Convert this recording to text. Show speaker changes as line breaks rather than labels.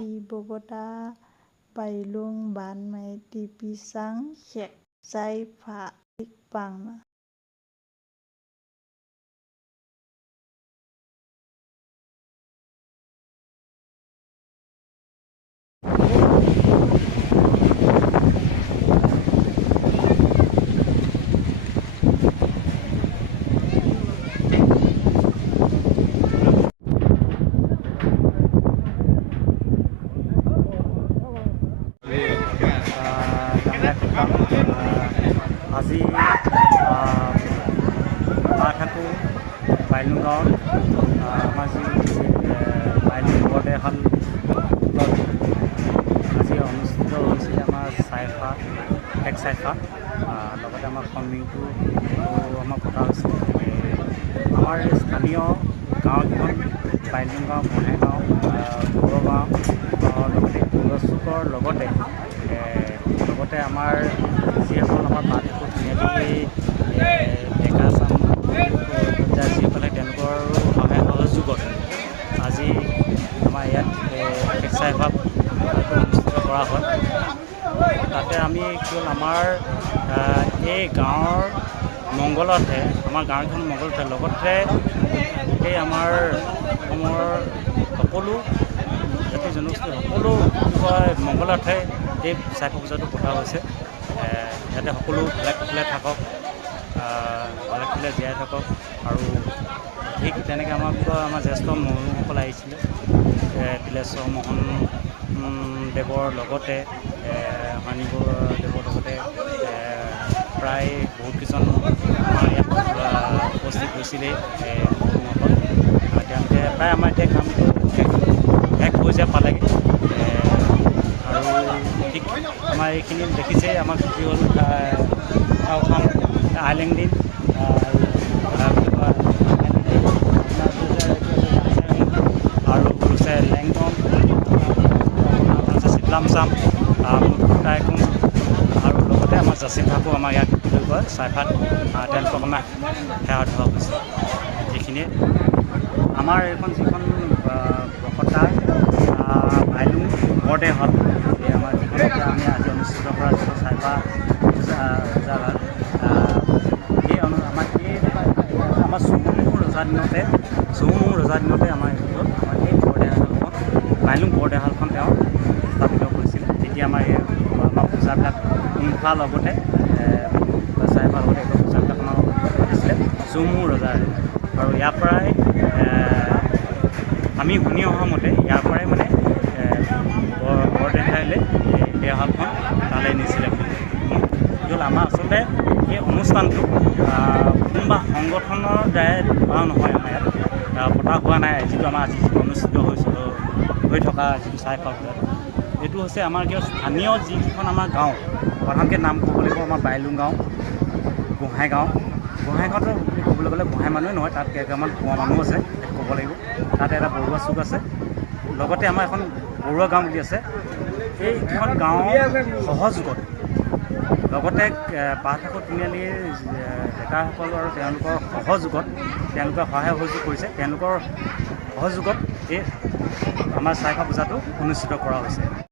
ตีบ่บ่ดาไปลงบานไหมตีปีสังเขกใส่ผ้าอีกปัง
আজি বাথাকো বাইলুং গাঁৱত আমাৰ যি বাইলুং বৰদেশাল আজি অনুষ্ঠিত হৈছিলে আমাৰ চাইফা এক চাইফা লগতে আমাৰ সন্মিলটো আমাৰ পতা হৈছিল আমাৰ স্থানীয় গাঁওকেইখন বাইলুং গাঁও বঢ়াইগাঁও বড়োগাঁও লগতে কুলচুকৰ লগতে লগতে আমাৰ যিসকল আমাৰ বাট তিনিআলি ডেকা চাম পৰ্যায়ৰ যিসকলে তেওঁলোকৰো সহায় সহযোগত আজি আমাৰ ইয়াত এক্সাইভাৱ অনুষ্ঠিত কৰা হয়। তাতে আমি কি হ'ল আমাৰ এই গাঁৱৰ মংগলতহে আমাৰ গাঁওখন মংগলতহে লগতে গোটেই আমাৰ অসমৰ সকলো জাতি জনগোষ্ঠী সকলো মংগলাৰ্থে এই চাইফা পূজাটো পতা হৈছে। যাতে সকলো ভালে কুশলে থাকক ভালে কুশলে জীয়াই থাকক আৰু ঠিক তেনেকৈ আমাৰ কি আমাৰ জ্যেষ্ঠ মহোসকল আহিছিলে তিলেশ্বৰ মোহন দেৱৰ লগতে শনিবৰ দেৱৰ লগতে প্ৰায় বহুতকেইজন আমাৰ ইয়াত উপস্থিত হৈছিলেই মহোসকল তেওঁলোকে প্ৰায় আমাৰ এতিয়া কামটো শেষ পৰ্যায় পালেগৈ আৰু ঠিক আমাৰ এইখিনি দেখিছেই আমাক কি হ'ল গাঁওখন আইলেং দিন আৰু হৈছে লেংটন আছে চিপলামচাম টাইকুম আৰু লগতে আমাৰ জাচিন ঠাকো আমাৰ ইয়াত বুলি কয় চাইফাত তেওঁলোকক আমাৰ সেৱা ধৰা হৈছে। এইখিনিয়ে। আমাৰ এইখন যিখন বসতা ভাইলুং বৰদেশত এই আমাৰ যিখন আমি আজি অনুষ্ঠিত কৰা যিটো চাইফা পূজা পূজাভাগ এই অনু আমাৰ এই আমাৰ চুমুং ৰজা দিনতে চুমুং ৰজা দিনতে আমাৰ এইটো আমাৰ এই বৰদেশালখন ভাইলুং বৰদেশালখন তেওঁ স্থাপিত কৰিছিল। তেতিয়া আমাৰ এই আমাৰ পূজাবিলাক উমফা লগতে চাইফাৰ লগতে এই পূজাবিলাক আমাৰ পাতিছিলে চুমুং ৰজাৰ আৰু। ইয়াৰ পৰাই আমি শুনি অহা মতে ইয়াৰ পৰাই মানে বৰদেঠাইলৈ এই দেওশালখন তালৈ নিছিলে বুলি। আমাৰ আচলতে এই অনুষ্ঠানটো কোনোবা সংগঠনৰ দ্বাৰাই পতা নহয় আমাৰ ইয়াত। পতা হোৱা নাই যিটো আমাৰ আজি অনুষ্ঠিত হৈছিল হৈ থকা যিটো চাইফা পূজাটো এইটো হৈছে আমাৰ কি স্থানীয় যিকেইখন আমাৰ গাঁও প্ৰধানকৈ নাম ক'ব লাগিব আমাৰ বাইলুং গাঁও গোহাঁই গাঁও। গোহাঁই গাঁৱতো বুলি ক'বলৈ গ'লে গোহাঁই মানুহে নহয় তাত কেইটামান পোৱা মানুহ আছে ক'ব লাগিব। তাতে এটা বৰুৱা চুক আছে। লগতে আমাৰ এখন বৰুৱা গাঁও বুলি আছে। এইকেইখন গাঁও সহযোগত লগতে বাঁহঠাকুৰ তিনিআলিৰ ডেকাসকল আৰু তেওঁলোকৰ সহযোগত তেওঁলোকে সহায় সহযোগ কৰিছে। তেওঁলোকৰ সহযোগত এই আমাৰ চাইফা পূজাটো অনুষ্ঠিত কৰা হৈছে।